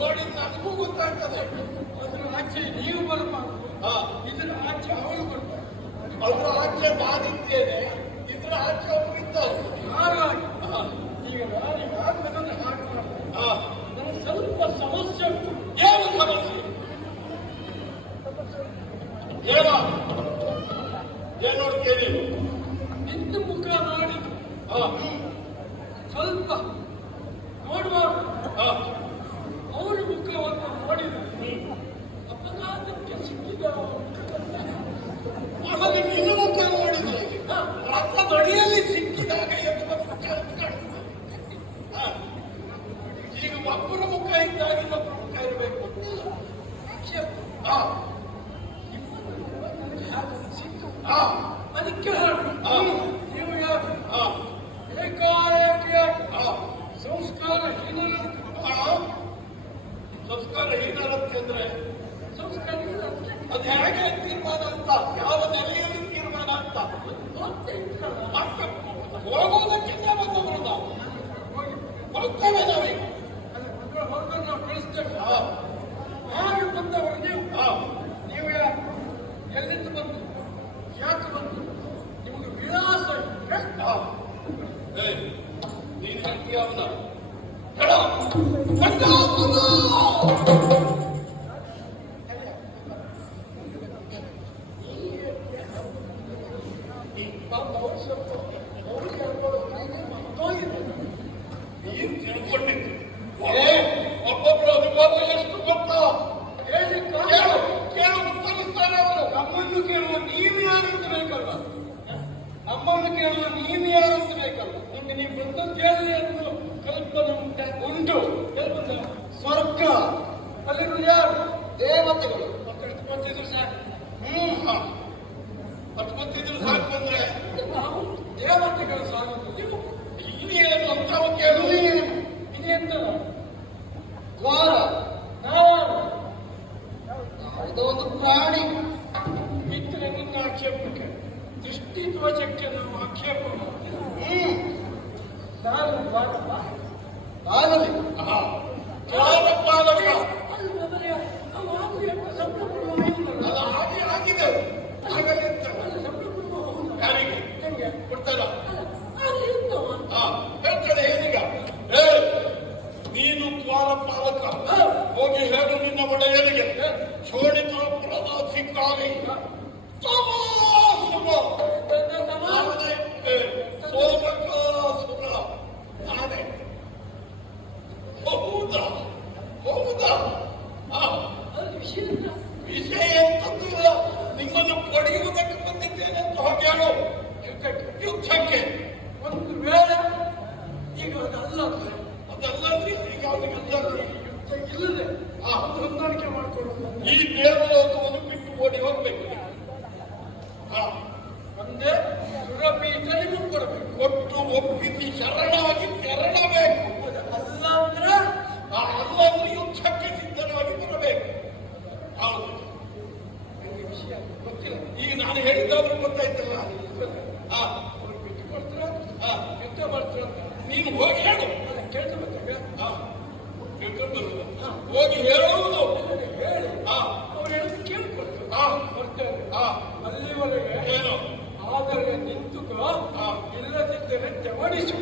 ನೋಡಿ ನನಗೂ ಗೊತ್ತಾಗ್ತದೆ. ಅದ್ರ ಆಚೆ ನೀವು ಬರ್ಬಾರ್ದು, ಇದ್ರ ಆಚೆ ಅವಳು ಬರ್ಬಾರ್ದು. ಅದ್ರ ಆಚೆ ನಾನಿದ್ದೇನೆ, ಇದ್ರ ಆಚೆ ಅವರು ಇದ್ದಾರೆ. ಹಾಗಾಗಿ ಈಗ ನಾನೀಗ ನನ್ನನ್ನು ಹಾಗೆ ಮಾಡ್ತಾರೆ. ನನಗೆ ಸ್ವಲ್ಪ ಸಮಸ್ಯೆ ಉಂಟು. ಏನು ಸಮಸ್ಯೆ? ಹೇಳ, ಏನು ಕೇಳಿ. ನಿಂತ ಮುಖ ನೋಡಿದ್ದು ಸ್ವಲ್ಪ ನೋಡುವಾಗ ಅವರ ಮುಖವನ್ನು ನೋಡಿದ್ರೆ ಅಪಘಾತಕ್ಕೆ ಸಿಕ್ಕಿದ ಅವನಿಗೆ ನಿನ್ನ ಮುಖ ನೋಡಿದ್ರೆ ರಕ್ತದಡಿಯಲ್ಲಿ ಸಿಕ್ಕಿದಾಗ ಈಗ ಒಬ್ಬರ ಮುಖ ಇದ್ದಾಗ ಇನ್ನೊಬ್ಬರ ಮುಖ ಇರಬೇಕು. ಅದಕ್ಕೆ ನೀವು ಯಾರು ಸಂಸ್ಕಾರಹೀನರಂತೆ ಅಂದ್ರೆ ಅದು ಹೇಗೆ ತೀರ್ಮಾನ ಅಂತ, ಯಾವ ನೆಲೆಯಲ್ಲಿ ತೀರ್ಮಾನ ಅಂತ ಹೋಗೋದಕ್ಕಿಂತ ಬಂದವರು ನಾವು ಹೋಗ್ತೇವೆ. ನಾವೀಗ ನಾವು ಕಳಿಸ್ತೇವೆ. ಹಾಗೆ ಬಂದವರು ನೀವು ಯಾರು, ಎಲ್ಲಿಂದ ಬಂದು, ಯಾಕೆ ಬಂದು, ನಿಮಗೆ ವಿಳಾಸ ನೀನು ಹೇಳ್ತೀಯ ಅವನ ಹೇಳ. ಒಬ್ಬೊಬ್ರು ಅನುಭವ ಎಷ್ಟು ಗೊತ್ತಾ? ಕೇಳು ಉತ್ತರಿಸ್ತಾನೆ ಅವರು. ನಮ್ಮನ್ನು ಕೇಳುವ ನೀನು ಯಾರಂತ ಬೇಕಲ್ಲ, ನಮ್ಮನ್ನು ಕೇಳುವ ನೀನು ಯಾರಂತ ಬೇಕಲ್ಲ. ನಿಮಗೆ ನೀವು ಬಂದದ್ದು ಎಂದು ಕಲ್ಪನೆ ಉಂಟು. ಕಲ್ಪನೆ ಸ್ವರ್ಗ ಅಲ್ಲಿರುವ ಯಾರು? ದೇವತೆಗಳು. ಮತ್ತಷ್ಟು ಗೊತ್ತಿದ್ರು ಸಾಕು. ಅಷ್ಟು ಗೊತ್ತಿದ್ರು ಸಾಕು. ಬಂದ್ರೆ ನಾವು ದೇವತೆಗಳು ಸಾಗುದು. ಇನ್ನೇನು ಅಂತ ಕೇಳು. ಇನ್ನೆಂತ ದ್ವಾರ ಯಾವುದೋ ಒಂದು ಪ್ರಾಣಿ ಇದ್ರೆ ನನ್ನ ಆಕ್ಷೇಪಕ್ಕೆ, ದೃಷ್ಟಿ ಧ್ವಜಕ್ಕೆ ನಾವು ಆಕ್ಷೇಪ ಮಾಡ್ತೇವೆ. ಆಗಿದೆ ಯಾರಿಗೆ ಕೊಡ್ತಾರ ಹೇಳ್ತಾಳೆ. ಏನೀಗ ನೀನು ದ್ವಾರಪಾಲಕ, ಹೋಗಿ ಹೇಳು ನಿನ್ನ ಒಡೆಯನಿಗೆ ಶೋಣಿತ ಪ್ರದಾಧಿಕಾರಿ ಸೋಮಕಾಸುರ ನಾನೇ. ಹೌದಾ ಹೌದಾ? ವಿಷಯ ಎಂತಂದಿಲ್ಲ, ನಿಮ್ಮನ್ನು ಪಡೆಯುವುದಕ್ಕೆ ಬಂದಿದ್ದೇನೆ ಅಂತ ಹೋಗಿ ಹೇಳು. ಯುದ್ಧಕ್ಕೆ ಒಂದು ವೇಳೆ ಈಗ ಅದಲ್ಲದ್ರೆ ಈಗ ಅವನಿಗೆ ಯುದ್ಧ ಇಲ್ಲದೆ ಹೊಂದಾಣಿಕೆ ಮಾಡಿಕೊಳ್ಳುವುದು. ಈ ದೇವಲೋಕವನ್ನು ಬಿಟ್ಟು ಓಡಿ ಹೋಗ್ಬೇಕು. ಒಂದೇ ಸುರಪೀಠನಿಗೂ ಕೊಡಬೇಕು. ಕೊಟ್ಟು ಒಪ್ಪಿಸಿ ಶರಣಾಗಿ ತೆರಳಬೇಕು. ಅಲ್ಲಾಂದ್ರೆ ಯುದ್ಧಕ್ಕೆ ಸಿದ್ಧರಾಗಿ ಬರಬೇಕು. ಹೌದು, ವಿಷಯ ಗೊತ್ತಿಲ್ಲ. ಈಗ ನಾನು ಹೇಳಿದ್ದಾದ್ರೂ ಗೊತ್ತಾಯ್ತಲ್ಲ. ಬಿಟ್ಟು ಕೊಡ್ತಾರ, ಯುದ್ಧ ಮಾಡ್ತಾರ. ನೀನು ಹೋಗಿ ಹೇಳು. ಕೇಳ್ಕೊಂಡು ಬರುವುದು, ಹೋಗಿ ಹೇಳುವುದು. ಹೇಳಿ ಅವ್ರು ಹೇಳಿದ್ದು ಕೇಳ್ಕೊಳ್ತಾರೆ. ಬರ್ತೇವೆ. ಅಲ್ಲಿವರೆಗೆ ಏನು ಆದರೆ ನಿಂತುಕೋ, ಇಲ್ಲದಿದ್ದರೆ ಜವಡಿಸು.